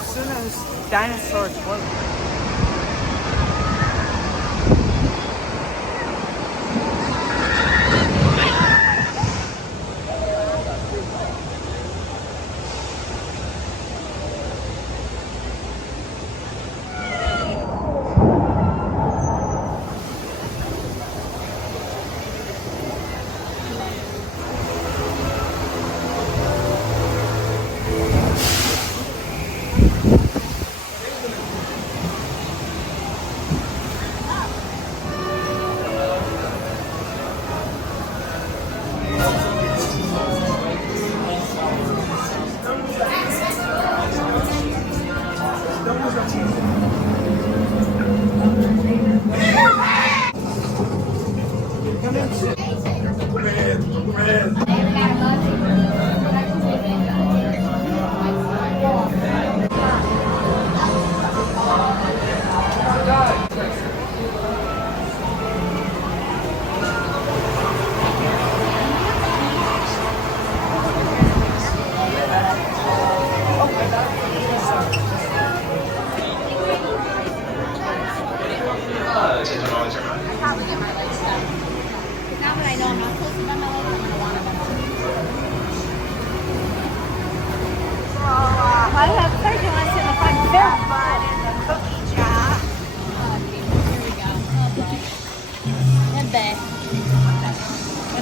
as soon as dinosaurs float.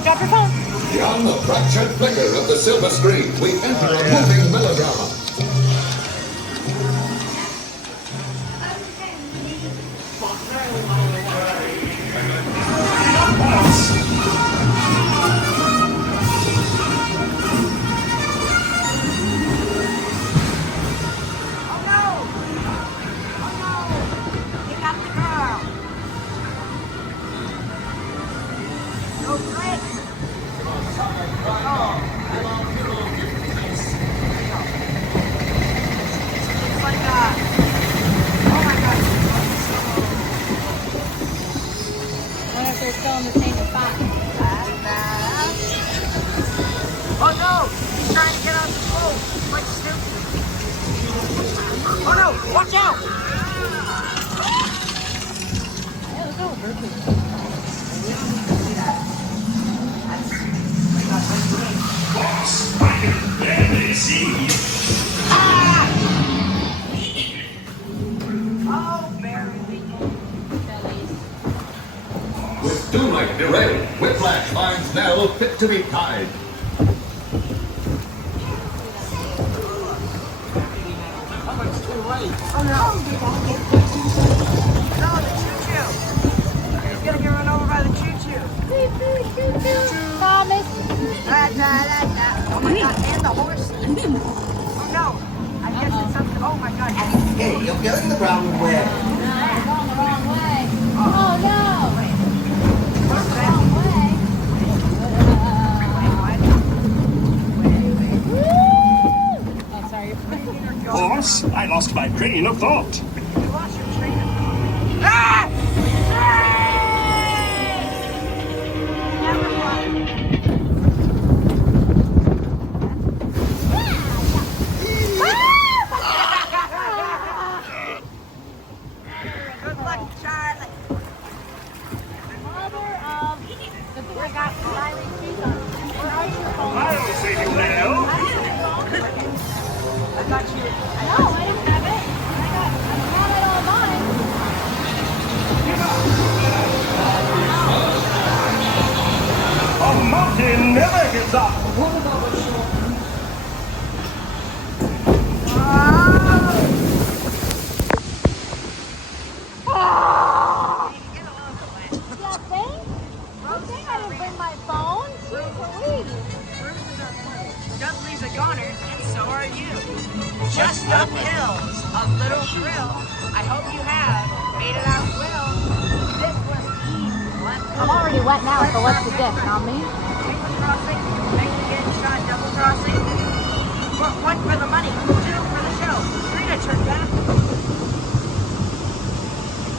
Drop your phone. Beyond the fractured flicker of the silver screen, we enter a moving melodrama. Oh no! He's trying to get on the boat! Like stupid! Oh no! Watch out! Boss, I can barely see you. Oh, barely. With Dudley derailed, Whiplash finds Nell fit to be tied. Oh no! No, the choo-choo! He's gonna get run over by the choo-choo! Thomas. Oh my god, and the horse! Oh no! I guess it's something. Oh my god! Hey, you're going the wrong way. No, I'm going the wrong way. Oh no! What's The that? wrong way. Oh, sorry. Boss, I lost my train of thought. You lost your train of thought. Ah! Never mind. Good luck, Charlie. Mother of the boy got silent shoes on. Where are your phones? I'll save you, Nell. I thought you were. No, I don't have it. I had it all mine. A mountain never gives up. Yeah, thanks. Good thing I didn't bring my phone. Jeez Louise. Dudley's a goner, and so are you. Just uphills, a little thrill. I hope you have made it out well. This was easy. I'm already wet now, so what's the diff, not me? Triple crossing, make you get shot, double crossing. One for the money, two for the show, three to turn back.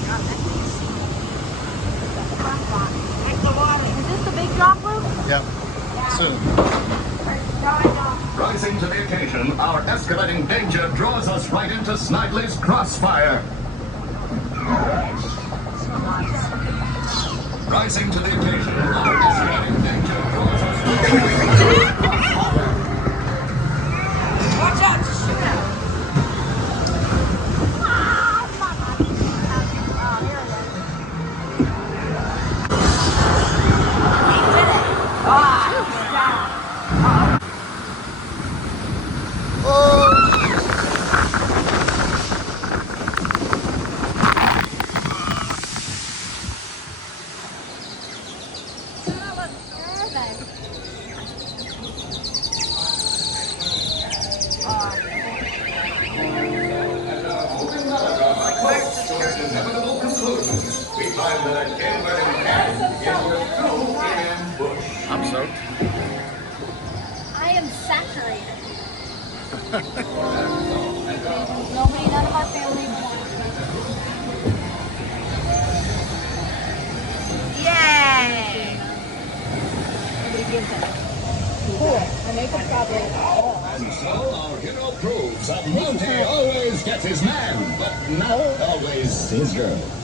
God, that thing's take the water. Is this the big drop loop? Yep. Soon. Rising to the occasion, our escalating danger draws us right into Snidely's crossfire. Rising to the occasion, our escalating danger draws us Watch out, just shoot out. inevitable conclusions. We find that a game-winning cat is worth two in ambush. I'm soaked. I am saturated. Nobody, none of our family wants me. Yay! Nobody gives it. Cool. I make a problem. And so our hero proves that Monty always gets his man, but not always his girl.